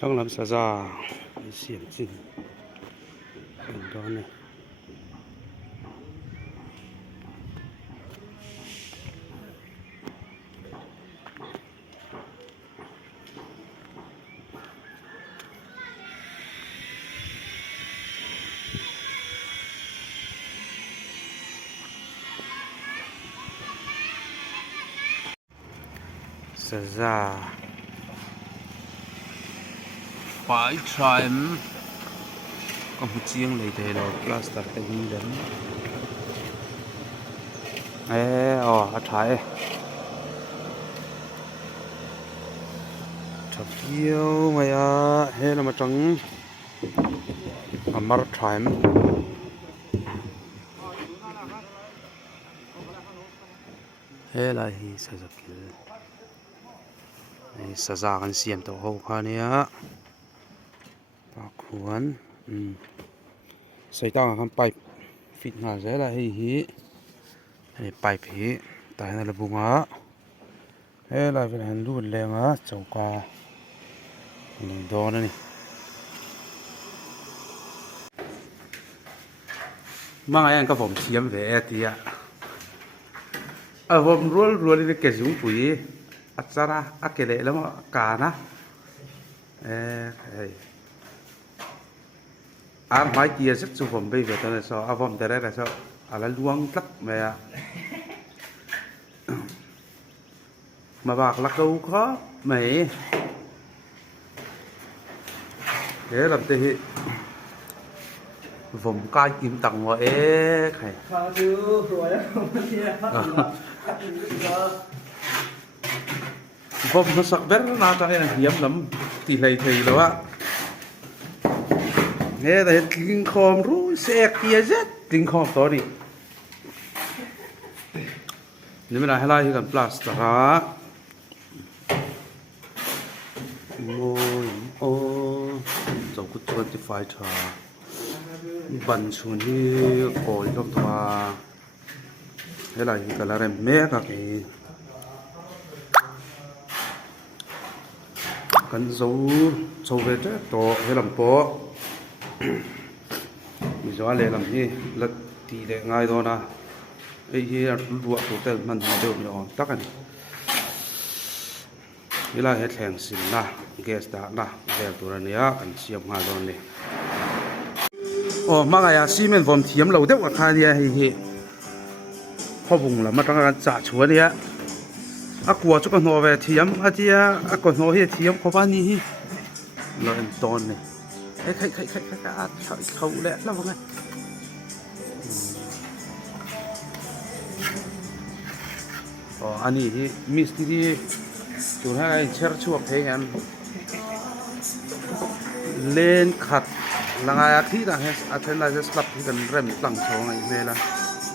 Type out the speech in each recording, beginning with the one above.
Trong làm sao ra xiển chinh đó này sao ra phải trim có một chiếng lấy thế rồi plaster cái gì đấy ê trái thật yêu mày à hay là mà trắng mar trim hay là hi sao ra kiểu này sao raกันเสียมตัวเขาค่ะเนี่ยปากขวนใส่ตั้งกันไปฟิตหาใช่ละhi này bài phí tại này là vùng á thế là phải hành luôn lên á trồng qua mình đo đây này mang ai ăn cái vòng xiêm về thì à vòng ruột đi cái giống quỷ ra cái lệ lắm cả na mai kia rất chụp vòng bây giờ tôi này sao vòng đây là sao là luang lắc mẹ mà bạc lắc đâu khó mày thế làm thế vòng cai kim tầng mà này vòng nó sắc bén nó cho nên là hiếm lắm thì này thì đó ạ nghe thấy kinh khom rú xe kia rất kinh khom to đi nếu mà lại thì cần plaster á môi dầu cút chuột thì phải thà bẩn xuống đi cối trong thà thế là cái là em mé cả cái dấu về thế to thế làm po bây giờ lấy làm gì lật thì để ngay đó na ấy là ruộng của tên mình đều nhỏ tắc này đây là hết hàng xin na gas đã na về tụi này á anh xem ngay đó này mà ngày xí mình vom thiếm lâu đấy quả khai đi thì họ vùng là mà trong cái trả chúa đi á của chỗ con hồ về thiếm thì con hồ hiện thiếm có bao nhiêu là anh tôn này khách khẩu lẹ lắm không anh ấy mistri chỗ này chơi chuột thế anh lên khát là ngày khi là hết anh thấy là just lắp thì cần rem lằng số này về là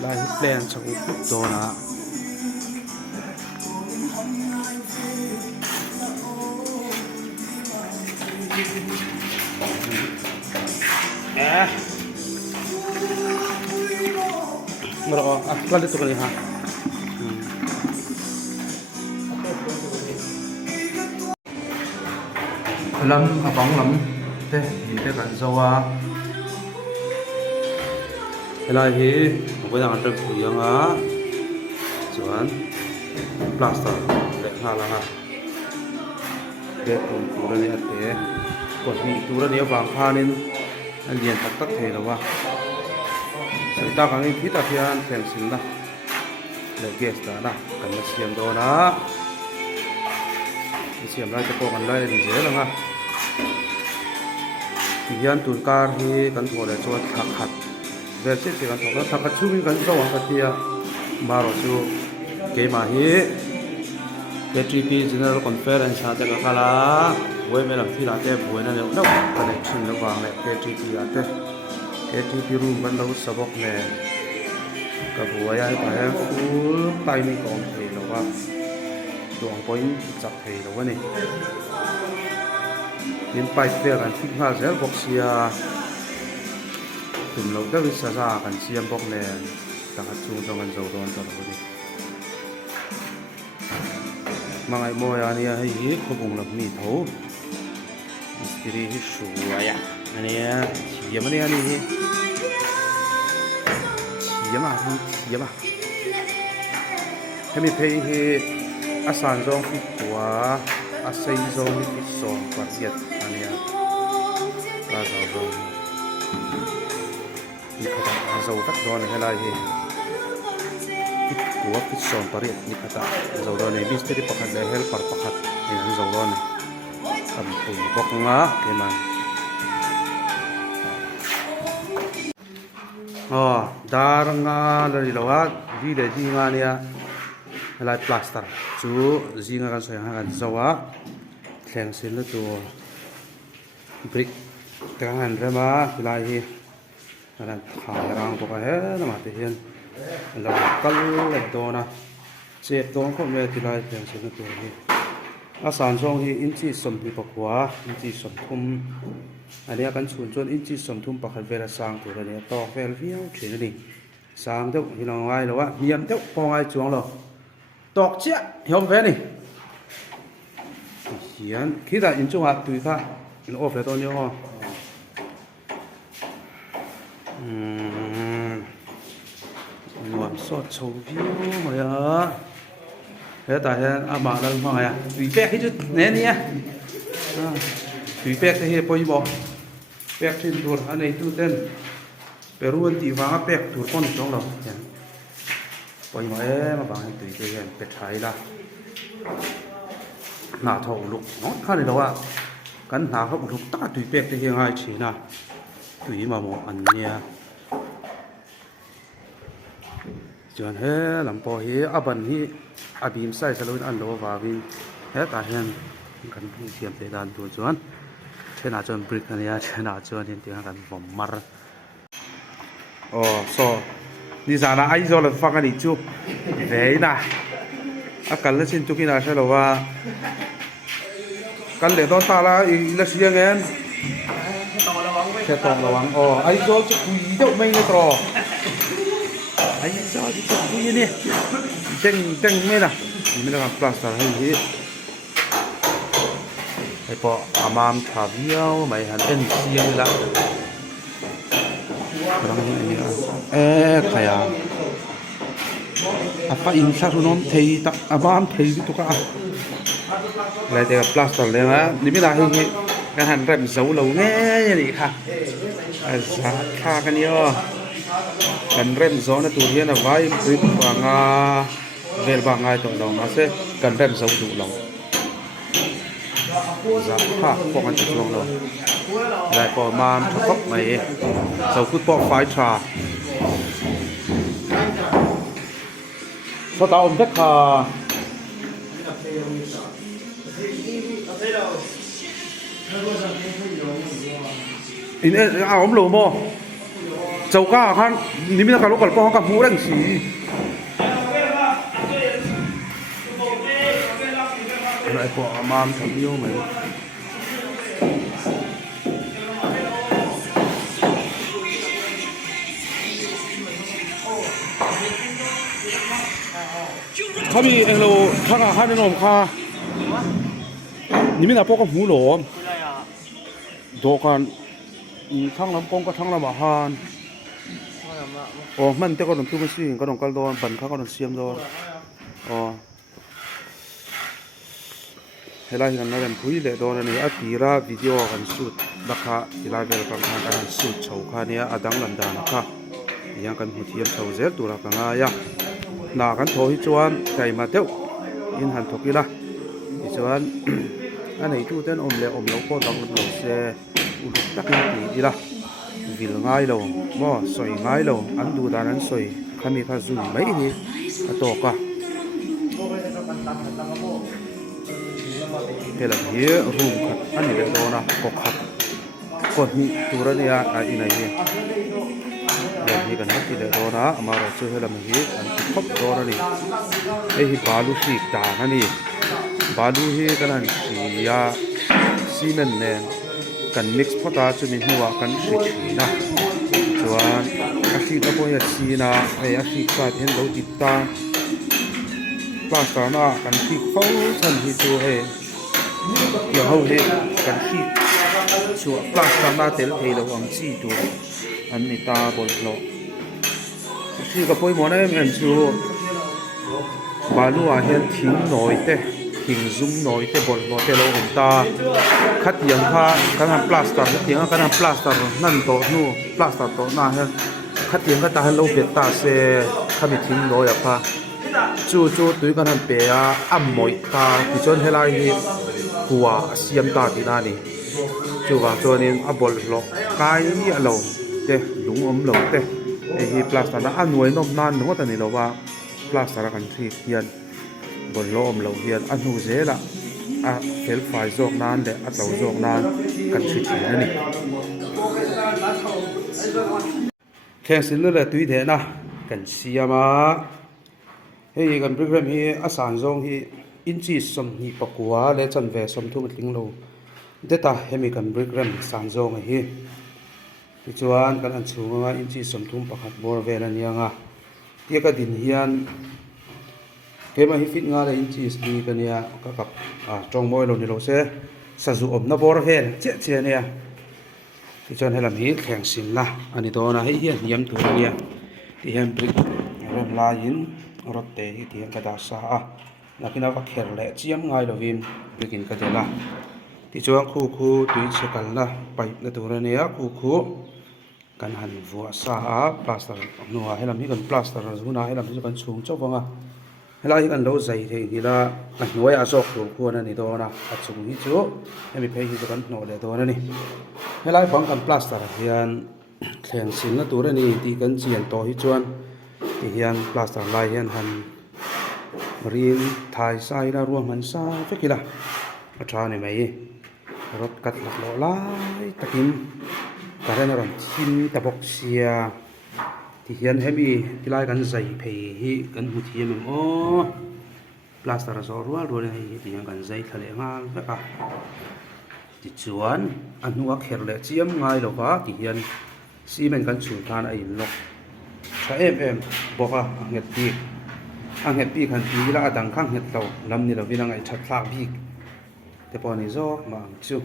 hết lên cho cũng tốt na Mereka kelar itu kali ha. Lắm bóng lắm thế thì thế bạn dâu thế là thì bây giờ ăn trứng cuồng chuẩn plaster để ha là ha để tụi nó này thế còn bị tụi nó này vàng pha nên liền tắc thế là wa sai ta kang in thita thian pencil na le gas da na kan na siam do na siam lai ta ko kan lai ni je la nga hian tun kar hi kan tho le chot thak khat ve se ti kan tho thak khat chu mi kan zo ang ka tia maro chu ke ma hi KTP General Conference ha ta ka kala we me lam thi la te buai na le no connection lo wang le KTP ate KTP room ban lo sabok ne ka buai ai pa full timing kom the lo wa tuang point chak thei lo ani in pipe te kan fix hal zel box sia tum lo da wi sa sa kan siam bok le ta ka chu jong kan zo don ta lo ni mangai mo ya ni hi khobung lam ni tho mistri hi shu ya ani ya siam ani ani hi siam à hemi phei hi asan zong fi tua asei zong fi song pariat ani ya la zong ni khata zo tak don helai hi tua fi song pariat ni khata zo don ne mistri pakhat le hel par pakhat ni zo don am pui bok nga ke ma dar nga lari lawa di le di nga nia lai plaster chu zinga kan soi han zawa thleng sin la tu brick kan rama lai hi ran tha rang to ka he na ma te hian la kal le do na che tong ko me ti lai thleng sin la tu hi a san song hi in chi som hi pakwa in chi som thumอันนี้กันชวนชวนอินจีสมทุ่มปักเวลาสร้างตัวนี้ตอกเวลฟิวเฉยนี่สร้างเท่าที่น้องไอ้หรือว่าเยี่ยมเท่าพอไอ้จวงหรอตอกเจ้าเหี่ยวเวนี่เขียนคิดว่าอินจวงตุยท่าอินโอเฟตัวนี้อ๋อหนวดสดโชว์ฟิวมาอ่ะเฮ้ยแต่เฮ้ยอามาแล้วมาไงตุยแป๊กที่จุดเนี่ยนี่ตุยแป๊กที่เฮ้ยพอยี่บอกแป๊กที่ตัวอันนี้ตู้เต้นไปรู้วันที่วางแป๊กตัวก้นจ้องเราเนี่ยพอยี่มาบางตุยเต้นเป็ดไทยละหน้าทองลุกน้องข้าเลยเราว่ากันหน้าเขาลุกตาตุยแป๊กที่เฮ้ยง่ายชีนะตุยมาหมดอันเนี้ยจนเฮ้ยลำปอเฮ้ยอับันเฮ้ยอาบีมใส่สลุนอันโลวาวินเฮ้ยตาเห็นกันที่เสียมเตดานตัวจวนเช่นอาจารย์บริกเนี่ยเช่นอาจารย์ที่กันผมมาร์โอ้โซนี่สานะไอ้โซลฟังกันอีกจูเว้ยนะอาการเล่นจุกินาใช่หรือว่ากันเล่นตอนตาละอีละเสียเงินแค่ต้องระวังอ๋อไอ้โซลจะคุยเดี๋ยวไม่ได้ต่อไอ้โซลจะคุยเนี่ยเจ๋งไม่ละนี่ไม่ได้ทำพลาสติกให้ที่ไอ้พออามามถ่ายเดียวไม่หันเอ็นเสียงละกำลังนี่ใครอ่ะอาป้าอินซาทุนนทีตักอามามทีตุกะอะไรแต่พลาสติกเลยนะนี่ไม่ได้ให้การหันเริ่มเสาเราแง่นี่ค่ะสักค่ากันเยอะกันเริ่มโซนตัวเฮียนะไว้ปริบางาเวลบางาตรงเรามาเสกันเริ่มเสาดูเราจะภาพพวกมันจะลงเลยได้ประมาณทุกข์ไหมเสาคุดปอกไฟชาสตาร์อมเด็กค่ะอินเอาอมหลูโมเจ้าก้าขั้นนี่ไม่ต้องการลูกกอล์ฟกับหูแรงสีได้ประมาณทำเยอะไหมเขามีเองเราถ้าข้าได้นมค่ะนี่ไม่ได้พวกกับหูหลอมโดกันทั้งลำกงก็ทั้งลำอาหารโอ้มันแต่ก็ต้องตู้ไม่สิ่งก็ต้องกระโดดบันเขาก็ต้องเสียมโดนอ๋อให้ไล่กันนะกันคุยเลยโดนนี่อัดตีระวิดีโอกันสุดราคาที่ไล่เวลกันกันสุดเฉาค่านี้อดังลันดานะคะยังกันหัวเทียมเฉาเซลตัวละกันง่ายหนากันโถหิจวนใจมาเต้าอินหันถกิละหิจวนอันไหนตู้เต้นอมเล่อมเล้าก็ต้องเราเสอุดตักนิดดีละวิลง่ายเราบ่สวยง่ายเราอันดูดานั้นสวยขามีข้าซุ่มไม่ดีอัตโตกะเฮลับเหี้ยรูมขัดอันนี้เด็กโดนะกขัดกดมีตัวนี้อ่ะอีไหนเนี่ยเดี๋ยวนี้กันนะที่เด็กโดนะมาเราช่วยให้เราเหี้ยอันที่ครบโดนะนี่ไอ้ที่บาลูสิกตาฮะนี่ balu hi kan han sia cement nen kan mix phota chu min huwa kan hri thina chuan a hri ka pawh hi a china a hri ka hen lo ti ta plaster na kan hri fo chan hi chu he ya ho he kan hri chu plaster na tel thei lo ang chi tu an ni ta bol lo hri ka pawh mo na em chu balu a hian thing noi te thing zum noi te bol lo te lo hom ta khat yang kha kan han plaster tiang kan han plaster nan to nu plaster to na hian khat yang ka ta han lo bet ta se khami thing noi a pha chu tui kan han pe a moi ta ti chon helai hi huwa siam ta ti na ni chu wa chuanin a bol lo kai ni a lo te lung om lo te hi plaster na anuai nom nan no ta ni lo wa plaster kan thi hian bol lo om lo hian a nu zela a fel fai zok nan de a to zok nan kan thi thi ni khen sin lo la tui de na kan siama hei kan program hi a san zong hi inchi som ni pakwa le chan ve som thu tling lo data hemi kan program san zong hi ti chuan kan an chunga inchi som thum pakhat bor ve la nianga tia ka din hian kema hi fit nga le inchi sli kan ya ka kap tong moi lo ni lo se sa zu om na bor vel che ne ti chuan helam hi thleng sim la ani to na hei hian niam tu nia ti hem brick rom la in rotte hi ti ka da sa a nakina va kher le chiam ngai lovin bikin ka dela ti chuan khu tui chekal na pai na tur ania khu kan han vua sa a plaster nuwa helam hi kan plaster zuna helam hi kan chung chawanga helai kan lo zai thei hi la kan noi a zok tur khuan ani do na a chung hi chu hemi phei hi kan no le do na ni helai bang kan plaster hian thleng sin na tur ani ti kan chian to hi chuan ti hian plaster lai hian han rin thai sai ra ruam han sa fekila a tha ni mai rot kat lak lo lai takin karen ram thim ta bok sia ti hian hemi tilai kan zai phei hi kan hu thiam em o plaster zo rual ro hi ti hian kan zai thale ngal veka ti chuan anuwa kher le chiam ngai lo wa ti hian cement kan chhun than a in lok tha em boka nget pi nget pi kan pi la adang khang het lo lam ni lo winang ai that thlak bi te pawh ni zawk ma ang chu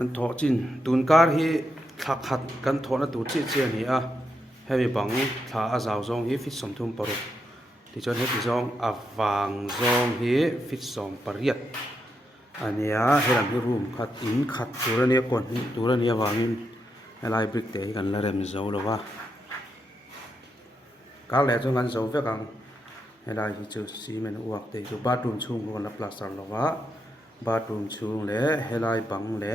an thaw chin tun kar hi thak khat kan thaw na tur chi ani a hemi bang thla a zaw zawng hi fit som thum paruk ti chuan heti zawng a wang zawng hi fit som pariat ania helam hi room khat in khat tur ania kon tur ania wangin helai brick te hi kan la rem zo lowa ka le chu ngan zo vekang helai hi chu cement uak te chu bathroom chung ro la plaster lowa bathroom chung le helai bang le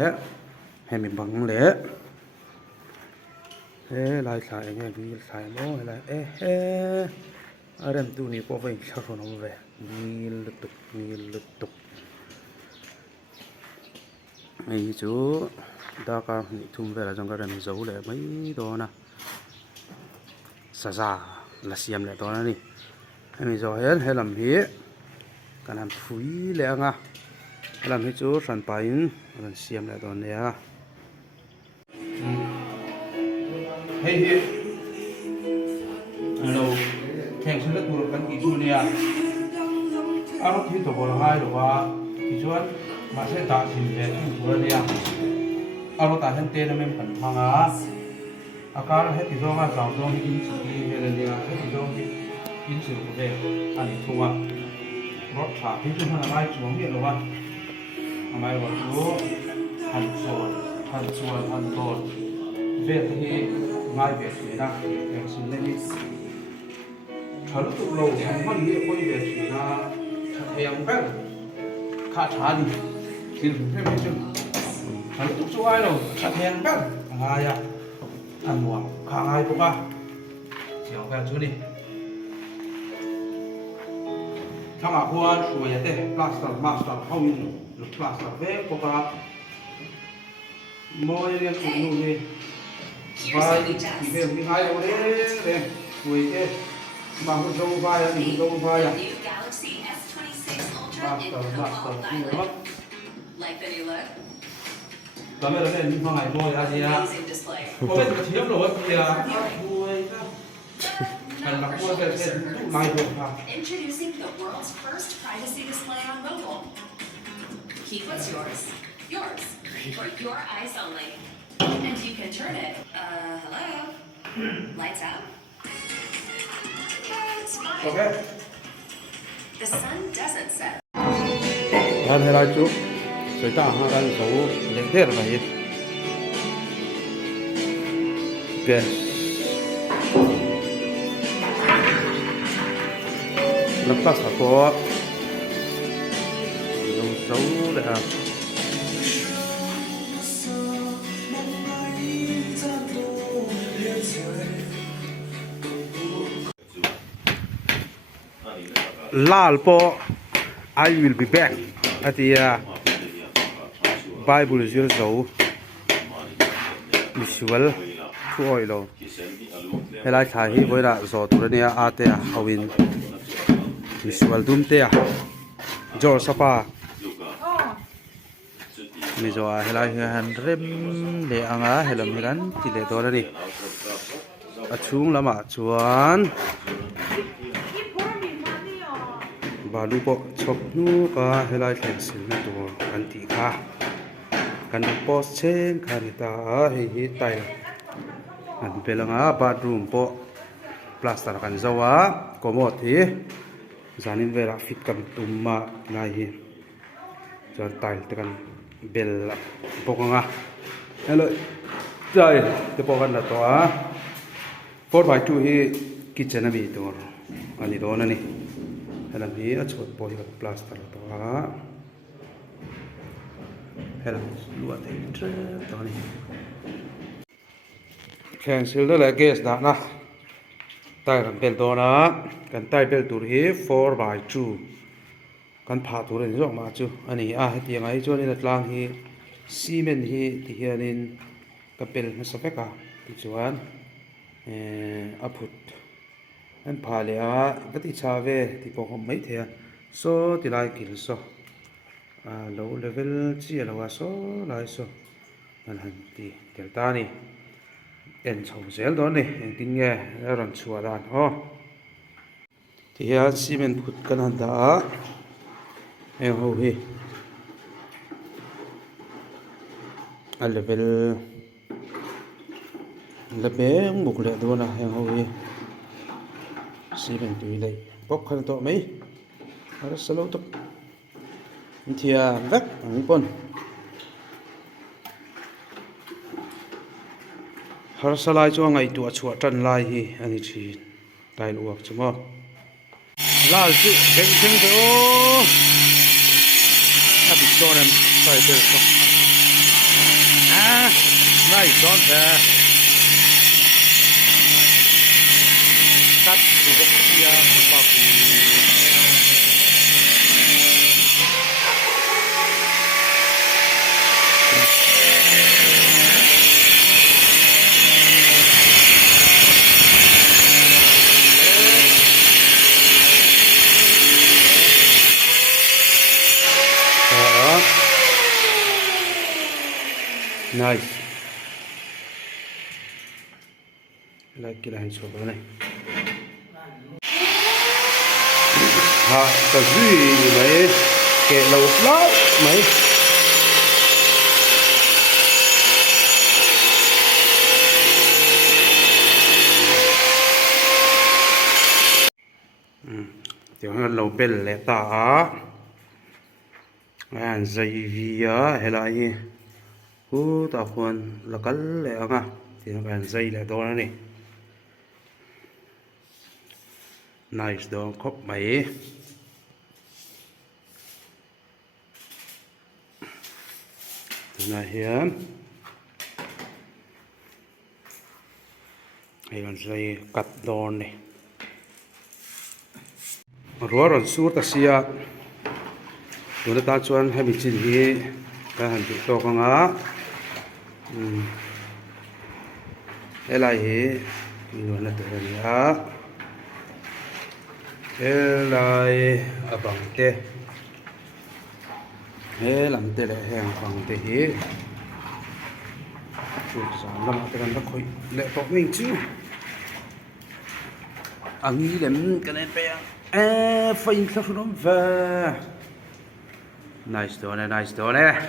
hemi bang le he lai thai nge bi thai mo helai arem tu ni ko vai tharo no ve nil tuk ai chu da ka ni thum ve la jong ka rem zo le mai do na sa la siam le do na ni hemi zo hen helam hi kanan phui le anga helam hi chu ran pain ran siam le do ne a hei hi hello theng sun la tur kan ki chu ne a aro thi to bol hai lo wa ti chuan ma se ta sin le tur ne a aro ta hen te na mem kan hanga akar he ti zonga zaw zong in chi he le ne a he ti zong hi in su ko ve ani thunga rot tha hi chu hana mai chu mi lo wa amai wa chu han to ve hi ngai ve chi na yang sin le ni thal tu lo han ma ni ko ve chi na thayang ba kha tha ni sin phe me chu thal tu chu ai lo thayang ba ha ya an wa kha ngai ko ba chiao ga chu ni thang a huan shuai te plaster master hau ni lo plaster ve ko ba moi rian chu nu ni vai thì về mình hai đâu đấy tuổi cái mà hút đâu vai à thì hút đâu vai à plaster ni lắm Like the new look? làm cái đó nên hôm ngày mua ra gì à Amazing display. có bên cái chiếm rồi thì mua mình mặc mua về mai được ha Introducing the world's first privacy display on mobile. Keep what's yours, yours, for your eyes only. And you can turn it, hello? Lights out? It's fine. ok The sun doesn't set. anh hay là chú rồi ta ha đang số để thế là vậy ok lập ta sẽ có dấu dấu để Lalpo, I will be back at the Bible is your soul visual oil. Helai thai hi voira zo turania ate awin visual dum te jor sapa mi zo helai han rem le anga helam hiran ti le dorani achung lama chuan balu po chok nu ka helai pencil na to anti kha kan post chen khanita hi tile an pelanga bathroom po plaster kan zawa komot hi zanin vera fit kam tumma nai hi jan tile te kan bel pokanga hello jai te pokan na to a 4x2 hi kitchen ami to ani do na ni helam hi a chhot pawh hi kan plaster to a helam lua te tre to ni cancel da la gas da na tai kan bel do na kan tai bel tur hi 4x2 kan pha tur ni rong ma chu ani a heti ngai chu ni na tlang hi cement hi ti hianin ka pel na sapeka ti chuan a phut an pha le a gati chave ti pawh mai the so ti lai kil so a low level chi lo a so lai so an han ti tel ta ni en chho zel do ni en tin nge ron chua dan ho ti ya cement phut kan han da en ho hi a level la beng muk le do na en ho hi cement tui lei bốc khăn to mấy nó solo tục thì vắt anh pon har salai cho ngai tu chua tan lai hi ani chi tai luak chuma lal chu beng beng de o a bit so nem sai de so nice don't cắt từ góc kia vào nice lại cái này số đó này ha cái gì mấy cái lâu lắm mấy tiểu hơn lâu bên lẽ ta anh dây vía hay là gì cú ta khoan là cắn lẽ nga thì nó còn dây lại to này nice đó khóc mấy từ này hiếm hay còn dây cắt đòn này rùa rồi suốt ta xia tụi ta chuan hay bị chín hi cái hành to con á cái này hi mình là tự nhiên á cái này ở bằng tê he làm tê lại hàng phòng tê hế chuột sáng làm tê làm khôi lệ tổ mình chứ anh nghĩ làm cái này bé phải sao nó về nice đó này